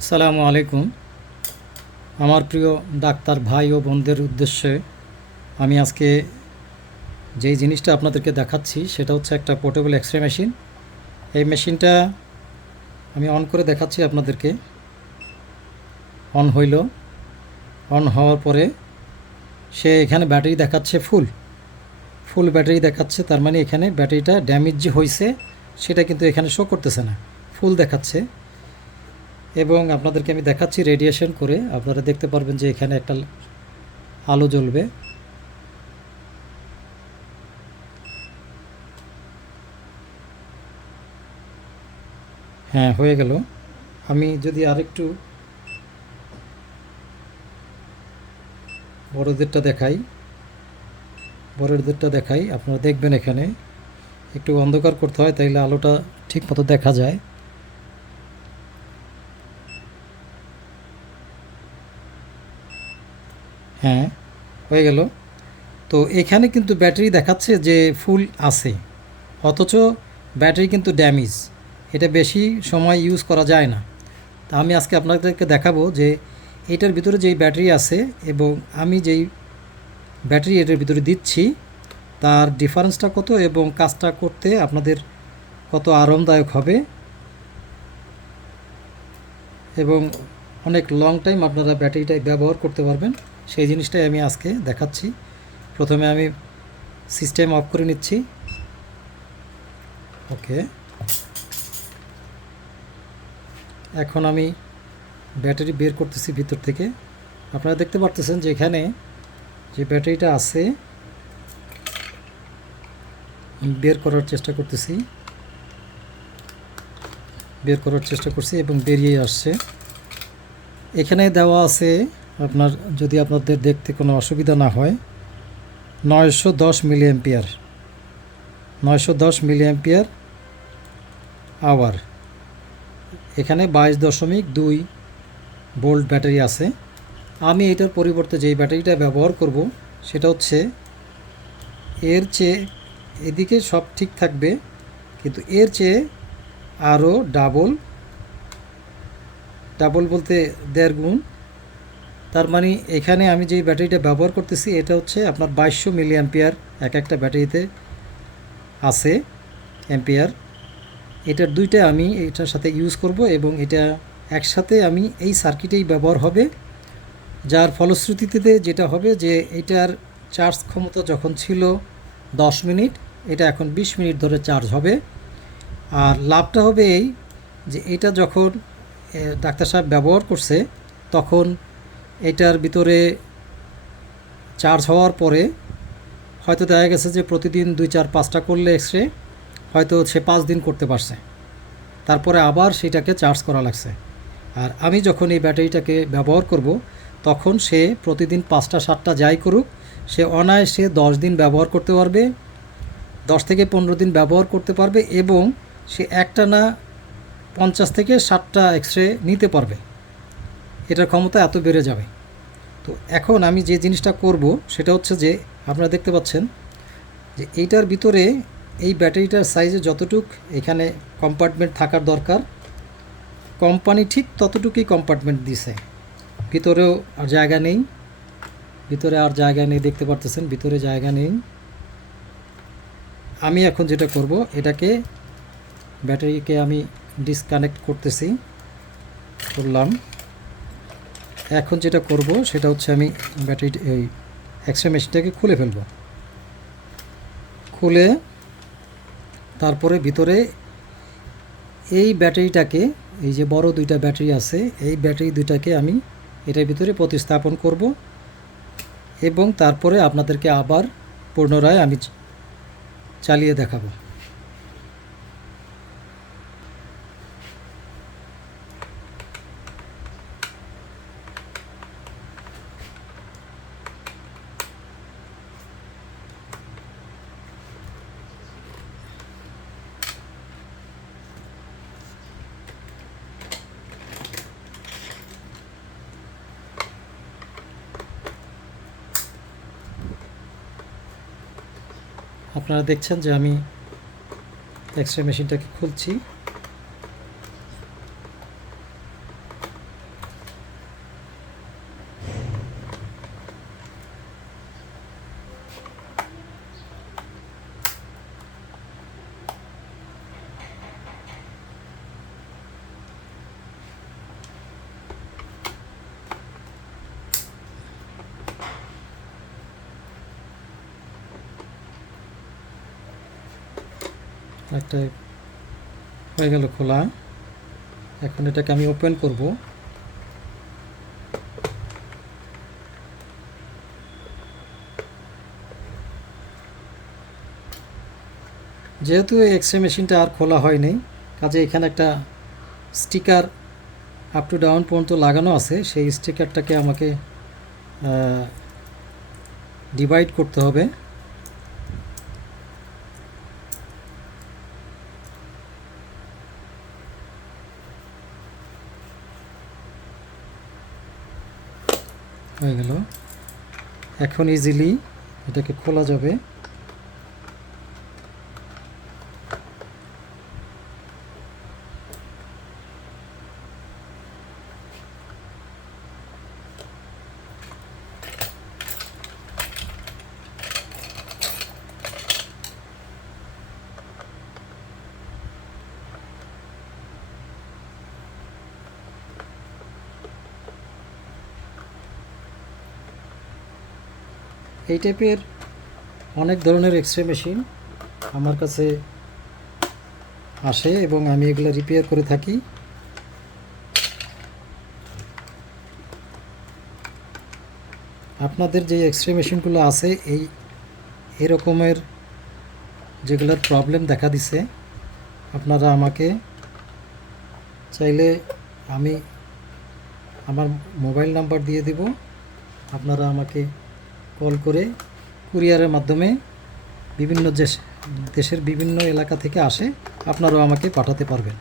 আসসালামু আলাইকুম। আমার প্রিয় ডাক্তার ভাই ও বোনদের উদ্দেশ্যে আমি আজকে যেই জিনিসটা আপনাদেরকে দেখাচ্ছি সেটা হচ্ছে একটা পোর্টেবল এক্স-রে মেশিন। এই মেশিনটা আমি অন করে দেখাচ্ছি আপনাদেরকে। অন হইল। অন হওয়ার পরে সে এখানে ব্যাটারি দেখাচ্ছে ফুল ব্যাটারি দেখাচ্ছে। তার মানে এখানে ব্যাটারিটা ড্যামেজ যে হয়েছে সেটা কিন্তু এখানে শো করতেছে না, ফুল দেখাচ্ছে। এবং আপনাদেরকে আমি দেখাচ্ছি রেডিয়েশন করে, আপনারা দেখতে পারবেন যে এখানে একটা আলো জ্বলবে। হ্যাঁ, হয়ে গেল। আমি যদি আরেকটু বড়দেরটা দেখাই আপনারা দেখবেন এখানে একটু অন্ধকার করতে হয়, তাইলে আলোটা ঠিক মতো দেখা যায়। হ্যাঁ, হয়ে গেল। তো এখানে কিন্তু ব্যাটারি দেখাচ্ছে যে ফুল আছে, অথচ ব্যাটারি কিন্তু ড্যামেজ। এটা বেশি সময় ইউজ করা যায় না। তা আমি আজকে আপনাদেরকে দেখাবো যে এটার ভিতরে যেই ব্যাটারি আছে এবং আমি যেই ব্যাটারি এটার ভিতরে দিচ্ছি তার ডিফারেন্সটা কত এবং কাজটা করতে আপনাদের কত আরামদায়ক হবে এবং অনেক লং টাইম আপনারা ব্যাটারিটা ব্যবহার করতে পারবেন, সেই জিনিসটাই আমি আজকে দেখাচ্ছি। প্রথমে আমি সিস্টেম অফ করে নিচ্ছি। ওকে, এখন আমি ব্যাটারি বের করতেছি ভিতর থেকে। আপনারা দেখতে পারতেছেন যে এখানে যে ব্যাটারিটা আছে বের করার চেষ্টা করছি এবং বেরিয়ে আসছে। এখানে দেওয়া আছে, যদি আপনাদের দেখতে কোনো অসুবিধা না হয়, 910 মিলিঅ্যাম্পিয়ার, 910 মিলিঅ্যাম্পিয়ার আওয়ার। এখানে 22.2 ভোল্ট ব্যাটারি আছে। আমি এটার পরিবর্তে যেই ব্যাটারিটা ব্যবহার করব সেটা হচ্ছে এর চেয়ে, এদিকে সব ঠিক থাকবে কিন্তু এর চেয়ে আরও ডাবল বলতে 1.5 গুণ। তার মানে এখানে আমি যেই ব্যাটারিটা ব্যবহার করতেছি এটা হচ্ছে আপনার 2200 মিলিঅ্যাম্পিয়ার একটা ব্যাটারিতে আছে অ্যাম্পিয়ার। এটার দুইটা আমি এটার সাথে ইউজ করব এবং এটা একসাথে আমি এই সার্কিটেই ব্যবহার হবে, যার ফলশ্রুতিতে যেটা হবে যে এটার চার্জ ক্ষমতা যখন ছিল 10 মিনিট, এটা এখন 20 মিনিট ধরে চার্জ হবে। আর লাভটা হবে এই যে এটা যখন ডাক্তার সাহেব ব্যবহার করছে তখন এটার ভিতরে চার্জ হওয়ার পরে হয়তো দেখা গেছে যে প্রতিদিন 2-4-5টা করলে এক্স-রে হয়তো সে 5 দিন করতে পারছে, তারপরে আবার সেটাকে চার্জ করা লাগছে। আর আমি যখন এই ব্যাটারিটাকে ব্যবহার করব তখন সে প্রতিদিন 5টা-7টা যাই করুক, সে অনায়াসে 10 দিন ব্যবহার করতে পারবে, 10 থেকে 15 দিন ব্যবহার করতে পারবে এবং সে একটানা 50 থেকে 60টা এক্স-রে নিতে পারবে। এটার ক্ষমতা এত বেড়ে যাবে। তো এখন আমি যে জিনিসটা করব সেটা হচ্ছে যে আপনারা দেখতে পাচ্ছেন যে এইটার ভিতরে এই ব্যাটারিটার সাইজে যতটুক এখানে কম্পার্টমেন্ট থাকার দরকার, কোম্পানি ঠিক ততটুকুই কম্পার্টমেন্ট দিছে। ভিতরেও আর জায়গা নেই, দেখতে পারতেছেন ভিতরে জায়গা নেই। আমি এখন যেটা করব, এটাকে ব্যাটারিকে আমি ডিসকানেক্ট করলাম। এখন যেটা করব সেটা হচ্ছে আমি এই এক্স-রে মেশিনটাকে খুলে তারপরে ভিতরে এই ব্যাটারিটাকে, এই যে বড় দুইটা ব্যাটারি আছে, এই ব্যাটারি দুইটাকে আমি এটার ভিতরে প্রতিস্থাপন করব এবং তারপরে আপনাদেরকে আবার পুনরায় আমি চালিয়ে দেখাবো। আপনারা দেখছেন যে আমি এক্স-রে মেশিনটাকে খুলছি। একটা হয়ে গেল খোলা। এখন এটাকে আমি ওপেন করব। যেহেতু এই এক্সরে মেশিনটা আর খোলা হয়নি, কাজে এখানে একটা স্টিকার আপ টু ডাউন পর্যন্ত লাগানো আছে। সেই স্টিকারটাকে আমাকে ডিভাইড করতে হবে। হয়ে গেল। এখন ইজিলি এটাকে খোলা যাবে। এই টাইপের অনেক ধরনের এক্সরে মেশিন আমার কাছে আসে এবং আমি এগুলো রিপেয়ার করে থাকি। আপনাদের যে এক্সরে মেশিনগুলো আছে এই রকমের যেগুলোর প্রবলেম দেখা দিছে, আপনারা আমাকে চাইলে আমি আমার মোবাইল নাম্বার দিয়ে দিব। আপনারা আমাকে কল করে কুরিয়ারের মাধ্যমে বিভিন্ন দেশের বিভিন্ন এলাকা থেকে আসে, আপনারাও আমাকে পাঠাতে পারবেন।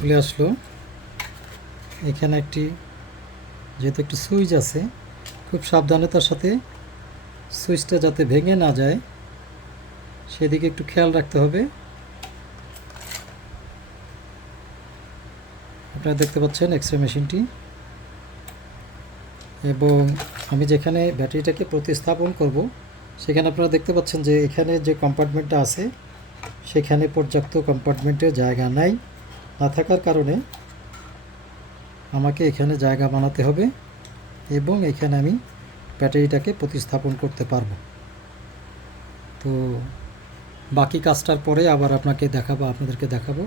খুলে আসলো। এখানে যেহেতু একটি সুইচ আছে, খুব সাবধানতার সাথে সুইচটা যাতে ভেঙে না যায় সেদিকে একটু খেয়াল রাখতে হবে। আপনারা দেখতে পাচ্ছেন এক্সরে মেশিনটি, এবং আমি যেখানে ব্যাটারিটাকে প্রতিস্থাপন করব সেখানে আপনারা দেখতে পাচ্ছেন যে এখানে যে কম্পার্টমেন্টটা আছে সেখানে পর্যাপ্ত কম্পার্টমেন্টের জায়গা নাই। না থাকার কারণে আমাকে এখানে জায়গা বানাতে হবে এবং এখানে আমি ব্যাটারিটাকে প্রতিস্থাপন করতে পারবো। তো বাকি কাজটার পরে আবার আপনাদেরকে দেখাবো।